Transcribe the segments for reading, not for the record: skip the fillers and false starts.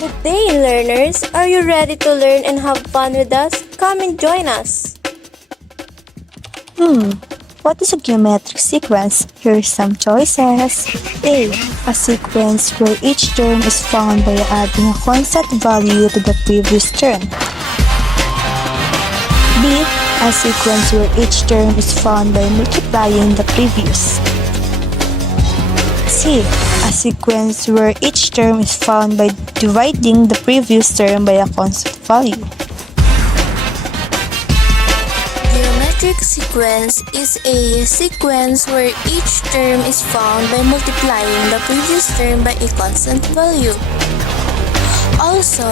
Good day, learners! Are you ready to learn and have fun with us? Come and join us! What is a geometric sequence? Here are some choices. A. A sequence where each term is found by adding a constant value to the previous term. B. A sequence where each term is found by multiplying the previous. C. A sequence where each term is found by dividing the previous term by a constant value. Geometric sequence is a sequence where each term is found by multiplying the previous term by a constant value. Also,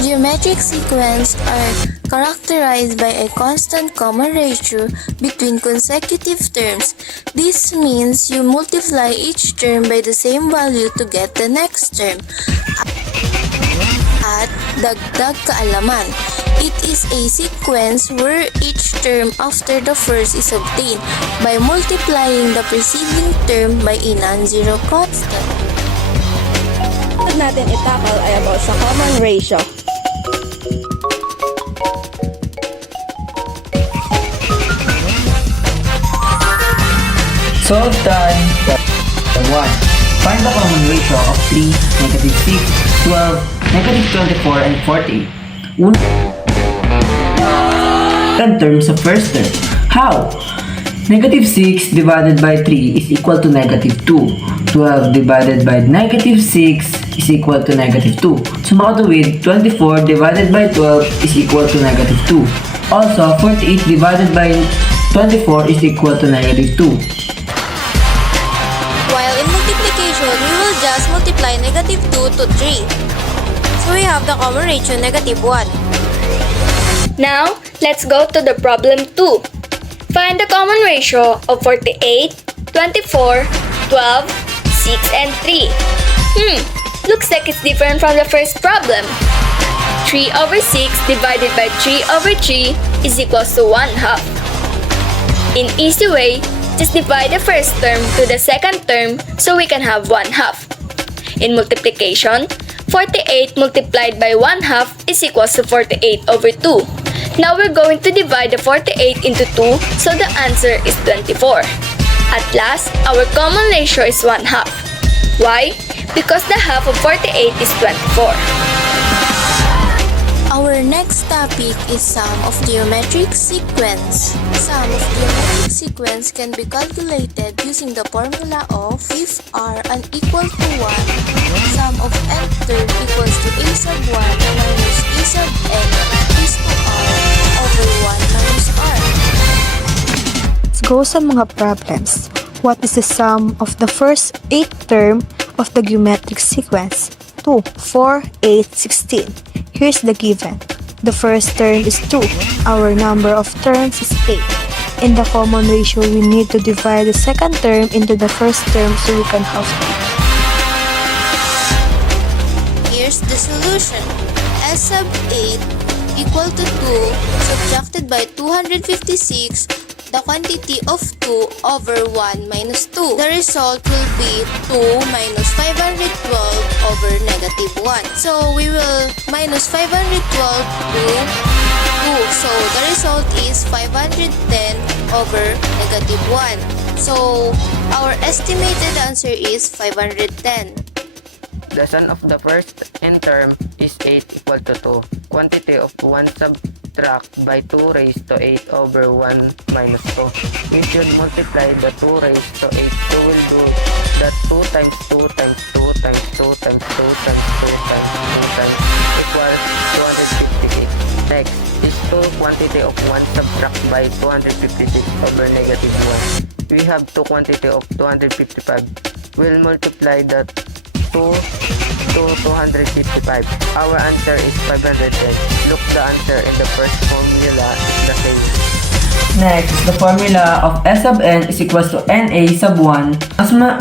geometric sequences are characterized by a constant common ratio between consecutive terms. This means you multiply each term by the same value to get the next term. At dagdag kaalaman, it is a sequence where each term after the first is obtained by multiplying the preceding term by a non-zero constant. Natin itakal ay about sa common ratio. Solve time. 1. Find the common ratio of 3, negative 6, 12, negative 24, and 40. 10 terms of first term. How? Negative 6 divided by 3 is equal to negative 2. 12 divided by negative 6 is equal to negative 2. Sumakatuwid, 24 divided by 12 is equal to negative 2. Also, 48 divided by 24 is equal to negative 2. While in multiplication, we will just multiply negative 2 to 3. So we have the common ratio negative 1. Now, let's go to the problem 2. Find the common ratio of 48, 24, 12, 6, and 3. Looks like it's different from the first problem. 3 over 6 divided by 3 over 3 is equals to 1/2. In easy way, just divide the first term to the second term so we can have 1/2. In multiplication, 48 multiplied by 1/2 is equals to 48 over 2. Now we're going to divide the 48 into 2, so the answer is 24. At last, our common ratio is 1/2. Why? Because the half of 48 is 24. Our next topic is sum of geometric sequence. Sum of geometric sequence can be calculated using the formula of if r unequal to 1, sum of n term equals to a sub 1 minus a sub n is to r over 1 minus r. Let's go sa mga problems. What is the sum of the first 8 term of the geometric sequence? 2, 4, 8, 16. Here's the given. The first term is 2. Our number of terms is 8. In the common ratio, we need to divide the second term into the first term so we can have 2. Here's the solution. S sub 8 equal to 2 subtracted by 256, the quantity of 2 over 1 minus 2. The result will be 2 minus 512 over negative 1. So we will minus 512 to 2. So the result is 510 over negative 1. So our estimated answer is 510. The sum of the first n term is 8 equal to 2. Quantity of 1 subtract by 2 raised to 8 over 1 minus 2. We should multiply the 2 raised to 8. 2 will do that 2 times 2 times 2 times 2 times 2 times 2 times 2 times equals 256. Next is 2 quantity of 1 subtract by 256 over negative 1. We have 2 quantity of 255. We'll multiply that 2 to 255. Our answer is 510. Look, the answer in the first formula is the same. Next is the formula of S sub n is equals to NA sub 1.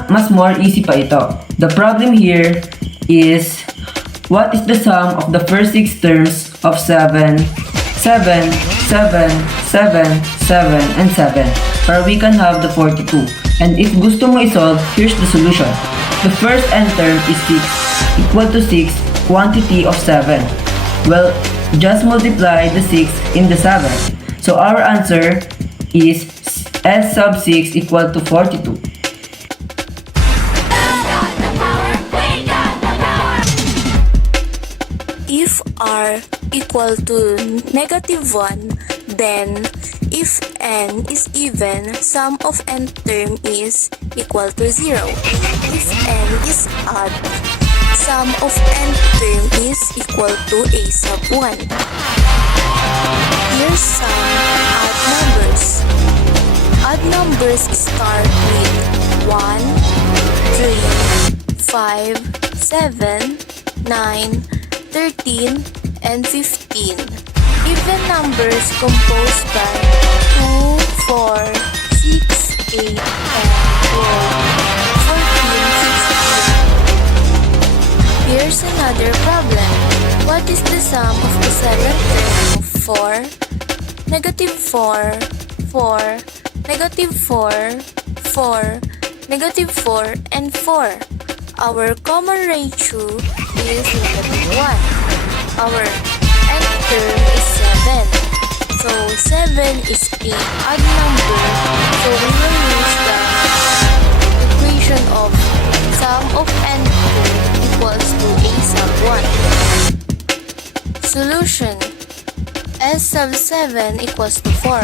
Mas more easy pa ito. The problem here is what is the sum of the first 6 terms of 7, 7, 7, 7, 7, and 7 para we can have the 42. And if gusto mo isolve, here's the solution. The first n term is 6 equal to 6 quantity of 7? Well, just multiply the 6 in the 7. So our answer is S sub 6 equal to 42. If r equal to negative 1, then if n is even, sum of n term is equal to 0. If n is odd, sum of n term is equal to a sub 1. Here's some odd numbers. Odd numbers start with 1, 3, 5, 7, 9, 13, and 15. Even numbers composed by 2, 4, 6, 8, and 12, 14, 16. Here's another problem. What is the sum of the seventh term of 4, negative 4, 4, negative 4, 4, negative 4, and 4? Our common ratio is negative 1. Our nth term is 7. So 7 is an odd number. So we will use the equation of sum of nth term equals to a sub 1. Solution: S sub 7 equals to 4.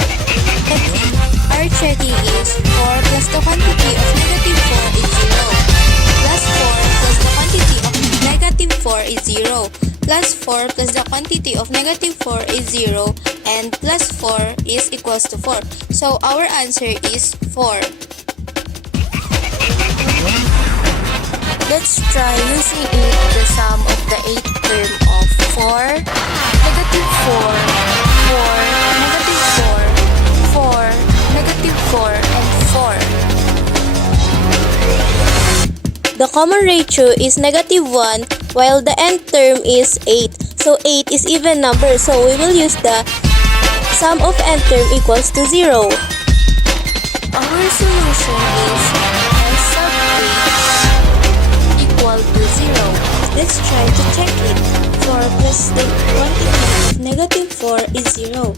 Our checking is 4 plus the quantity of negative 4 is 0. Plus 4 plus the quantity of negative 4 is 0. Plus 4 plus the quantity of negative 4 is 0. And plus 4 is equals to 4. So our answer is 4. Let's try using it the sum of the 8th term of 4, negative 4, 4, negative 4, 4, negative 4, and 4. The common ratio is negative 1 while the nth term is 8. So 8 is even number, so we will use the sum of nth term equals to 0. Our solution is S sub 8 equal to 0. Let's try to check it. 4 plus the quantity of negative 4 is 0.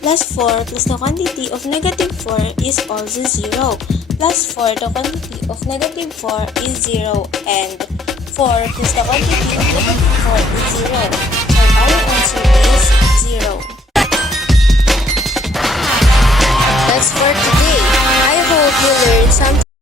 Plus 4 plus the quantity of negative 4 is also 0. Plus 4 the quantity of negative 4 is 0. And 4 plus the quantity of negative 4 is 0. So our answer is 0. That's for today. I hope you learned something.